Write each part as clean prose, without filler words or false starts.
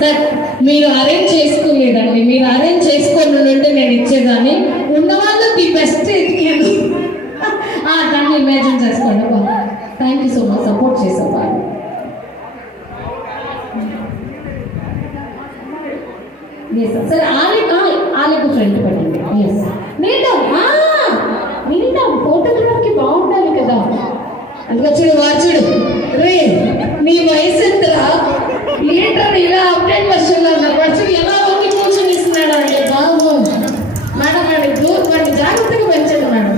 Sir మీరు arrange చేసుకోలేదండి, మీరు arrange చేసుకొని ఉంటే నేను ఇచ్చేదాన్ని. ఉన్నవాళ్ళు ది బెస్ట్ ఎతికాను. దాన్ని ఇమాజిన్ చేసుకోండి. Thank you so much, support చేసేవాళ్ళు. సార్ ఆలకు ఫ్రెండ్ పడండి. ఎస్ నీటా ఫోటోగ్రాఫ్కి బాగుండాలి కదా. అందులో చూడు వాచుడు రే నీ వయసు ఎంతరా ఏంటని ఇలా అప్డేట్ వర్షన్లో ఉన్నారు. వాడు ఎలా ఒకటి కూర్చొని ఇస్తున్నాడు అంటే బాబు మేడం వాడిని జాగ్రత్తగా పెంచండి మేడం.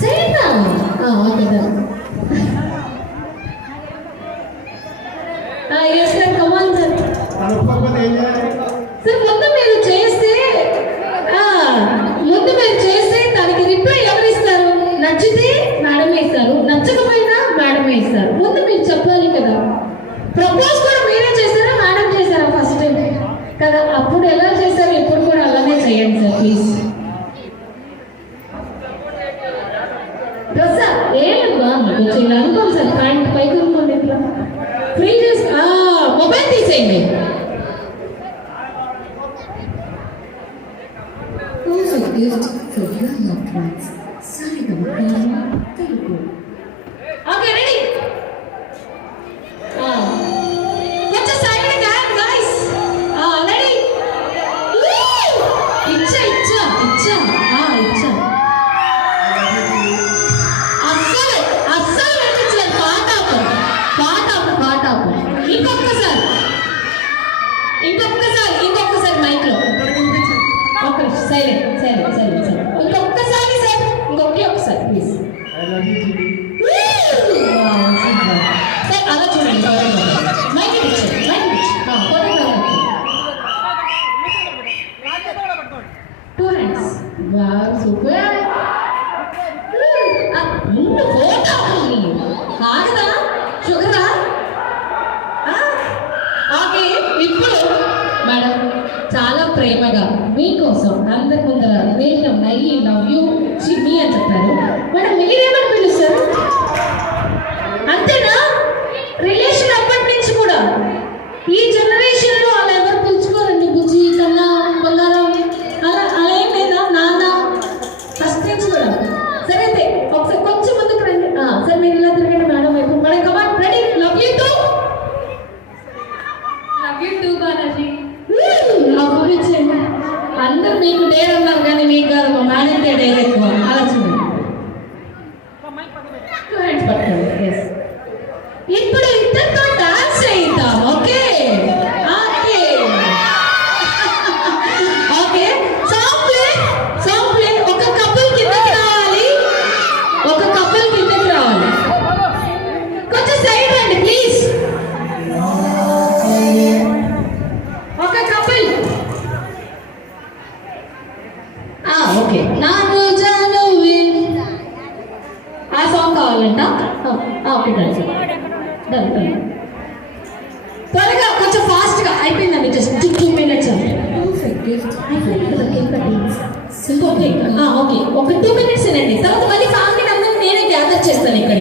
సరేనా okay yes sir come on sir. Sir ముందు మీరు చేస్తే దానికి రిప్లై ఎవరు ఇస్తారు? నచ్చితే మేడం ఇస్తారు, నచ్చకపోయినా మేడం ఇస్తారు. ముందు మీరు చెప్పాలి కదా. ప్రపోజ్ కూడా మీరే చేస్తారా మేడం చేస్తారా ఫస్ట్ టైం కదా? అప్పుడు ఎలా చేస్తారు, ఇప్పుడు కూడా అలానే చేయండి సార్ ప్లీజ్. డ్రెస్ ఏమన్నా ఇలా అనుకోండి సార్, ప్యాంట్ పైకి అనుకోండి, ఇట్లా ఫ్రీ చేసి మొబైల్ తీసేయండి. Okay, ready? కొంచెం సైడ్ గైస్. రెడీ? ఇచ్చా అస్సలు వెంటచ్చారు. పాటాపు ఇంకొకసారి మైక్ లో ఒక సైలెంట్ ఇంకొకసారి సార్, ఒకసారి ప్లీజ్ సార్. అలా చూడండి, mike two hands. Super. Photo కాగదా షుగరా? ఓకే, ఇప్పుడు మేడం చాలా ప్రేమగా మీకోసం అందరి ముందర వెల్కమ్ ఐ లవ్ యూ చిన్ని అని చెప్పారు. మేడం మీరేమని పిలుస్తారు? అంతేనా? రిలేషన్ అప్పటి నుంచి కూడా ఈ జనరేషన్లో అలా ఎవరు పిలుచుకోరండి. బుజ్జి కన్నా బంగారం అలా ఏం లేదా? నాన్న ఫస్ట్ నుంచి కూడా. సరే అయితే ఒకసారి కొంచెం ముందుకు రండి. సార్ మీరు ఇలా తిరగండి మేడం వైపు. Madam come on ready? Love you two Balaji. అందరూ మీకు డేర్ అన్నారు కానీ మీకు గారు మా మేనేజర్ డేర్ ఎక్కువ. అలా చూడండి. ఇప్పుడు ఇద్దరితో డాన్స్ చేయిద్దాం. Okay song play. ఒక కపుల్ కిందకి రావాలి. కొంచెం సైడ్ రండి ప్లీజ్. ఒక కపుల్. ఓకే నాకు జాను ఆ సాంగ్ కావాలంట. ఓకే త్వరగా కొంచెం ఫాస్ట్గా అయిపోయిందండి. Just 2 minutes. ఓకే ఒక 2 minutes అండి. తర్వాత మళ్ళీ ఫ్యామిలీ అందరినీ నేనే గ్యాదర్ చేస్తాను ఇక్కడ.